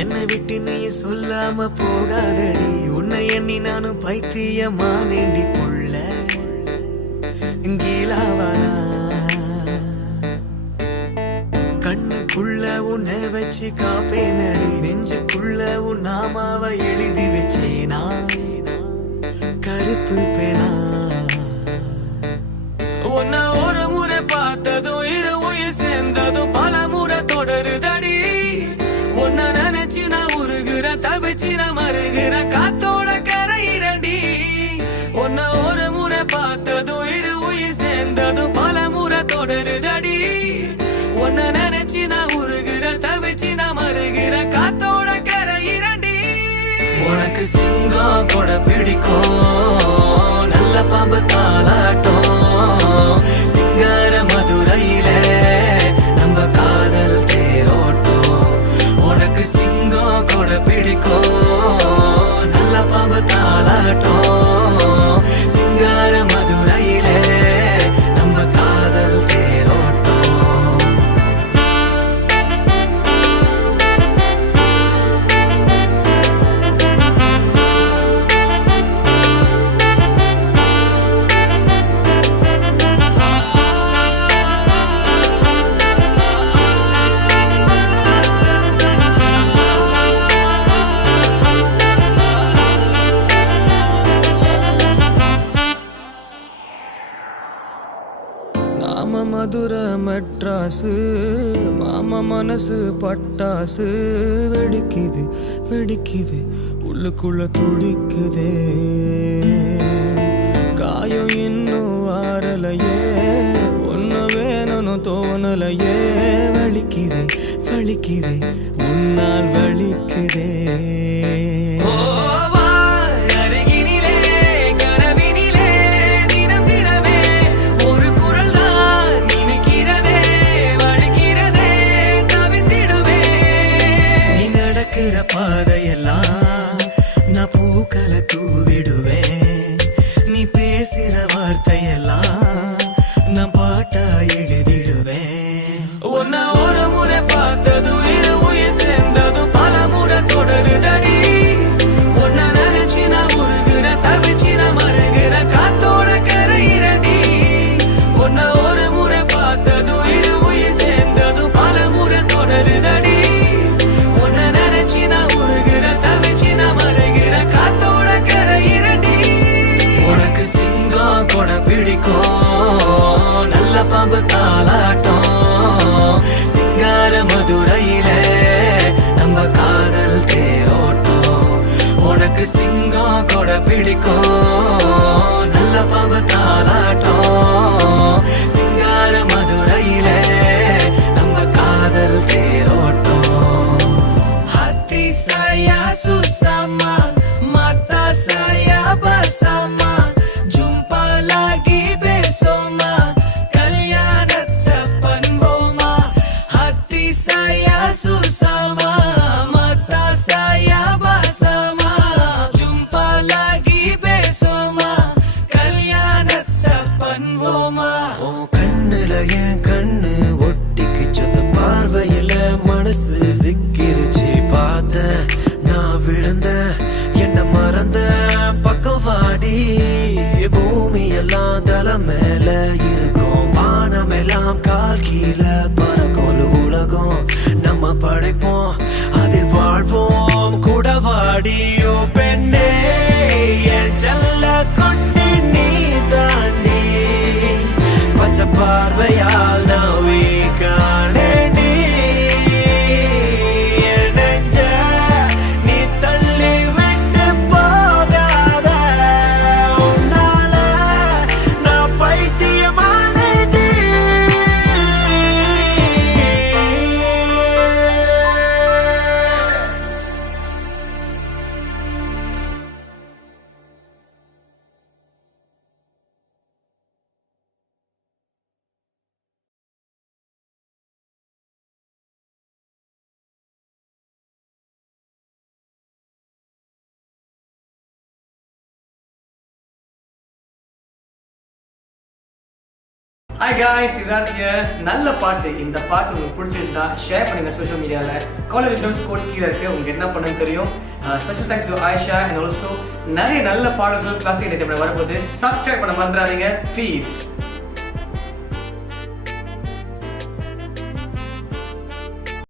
என்னை விட்டு நீ சொல்லாம போகாதடி உன்னை எண்ணி நானும் பைத்தியமானேண்டி புள்ள கீழாவானா கண்ணுக்குள்ள உன்னை வச்சு காப்பேனடி நெஞ்சுக்குள்ள உன் நாமாவை எழுதி வச்சேனா கருப்பு பேனா உன்னை ஒரு முறை பார்த்ததும் இரு உயிர் சேர்ந்ததும் பல முறை தொடருதடி உன்னை நினைச்சு நான் உருகுற தவிச்சு நான் மருகிற காத்தோட கரையிரண்டி உன்னை ஒரு முறை பார்த்ததும் இரு உயிர் சேர்ந்ததும் பல முறை தொடருதடி உன்னை நினைச்சு நான் உருகுற தவிச்சு நான் மருகிற காத்தோட கரையிரண்டி உனக்கு சிங்கம் கூட பிடிக்கும் நல்ல பாம்பு தாளாட்டம் சிங்கார மதுரையில நம்ம காதல் தேரோட்டம் உனக்கு சிங்கம் கூட பிடிக்கும் நல்ல பாம்பு தாளாட்டம் சிங்கார மதுரையில நம்ம காதல் தேரோட்டம் நாம மதுர மெட்ராசு மாமா மனசு பட்டாசு வெடிக்குது வெடிக்குது உள்ளுக்குள்ள துடிக்குதே காயம் இன்னும் ஆறலையே ஒன்னு வேணும்னு தோணலையே வலிக்குதே வலிக்குதே உன்னால் வலிக்குதே பாதையெல்லாம் நான் பூக்களை தூவிடுவேன் நீ பேசுற வார்த்தையெல்லாம் நான் பாட்டா எழுதிடுவேன் உன்னை ஒரு முறை பார்த்ததும் இரு உயிர் சேர்ந்ததும் பல முறை தொடருதடி உன்னை நினைச்சு நான் உருகுற தவிச்சு நான் மருகிற காத்தோட கரையிரண்டி உன்னை ஒரு முறை பார்த்ததும் இரு உயிர் சேர்ந்ததும் பல முறை தொடருதடி கூட பிடிக்கும் நல்ல பாம்பு தாளாட்டம் சிங்கார மதுரையில நம்ம காதல் தேரோட்டம் உனக்கு சிங்கம் கூட பிடிக்கும் நல்ல பாம்பு தாளாட்டம் சிங்கார மதுரையில நம்ம காதல் தேரோட்டம் hati saya susama mata saya bersama lagi besoma kalyanat depan Roma hati saya susama mata saya bersama jumpa lagi besoma kalyanat depan Roma oh kannula yen kannu ottikku பார்வையில மனசு சிக்கிருச்சு பார்த்த நான் விழுந்த என்ன மறந்த பக்கம் வாடி பூமி எல்லாம் தலை மேல இருக்கும் வானம் எல்லாம் கால் கீழே பறக்கும் ஒரு உலகம் நம்ம படைப்போம் அதில் வாழ்வோம் கூட வாடியோ பெண்ணே என் செல்ல கொட்டி நீ தாண்டி பச்சை பார்வையால் நான் ஹாய் காய்ஸ், சித்தார்த்திய நல்ல பாட்டு. இந்த பாட்டு உங்களுக்கு பிடிச்சிருந்தா ஷேர் பண்ணுங்க சோஷியல் மீடியாவில். காலர் ரிட்டர்ன்ஸ் கோர்ஸ் கீழே இருக்கு, உங்களுக்கு என்ன பண்ணுன்னு தெரியும். Special thanks to Ayesha and also நிறைய நல்ல பாடல்கள் கிளாசிக் என்டர்டைன்மெண்ட் வரப்போகுது. சப்ஸ்கிரைப் பண்ண மறந்துடாதீங்க ப்ளீஸ்.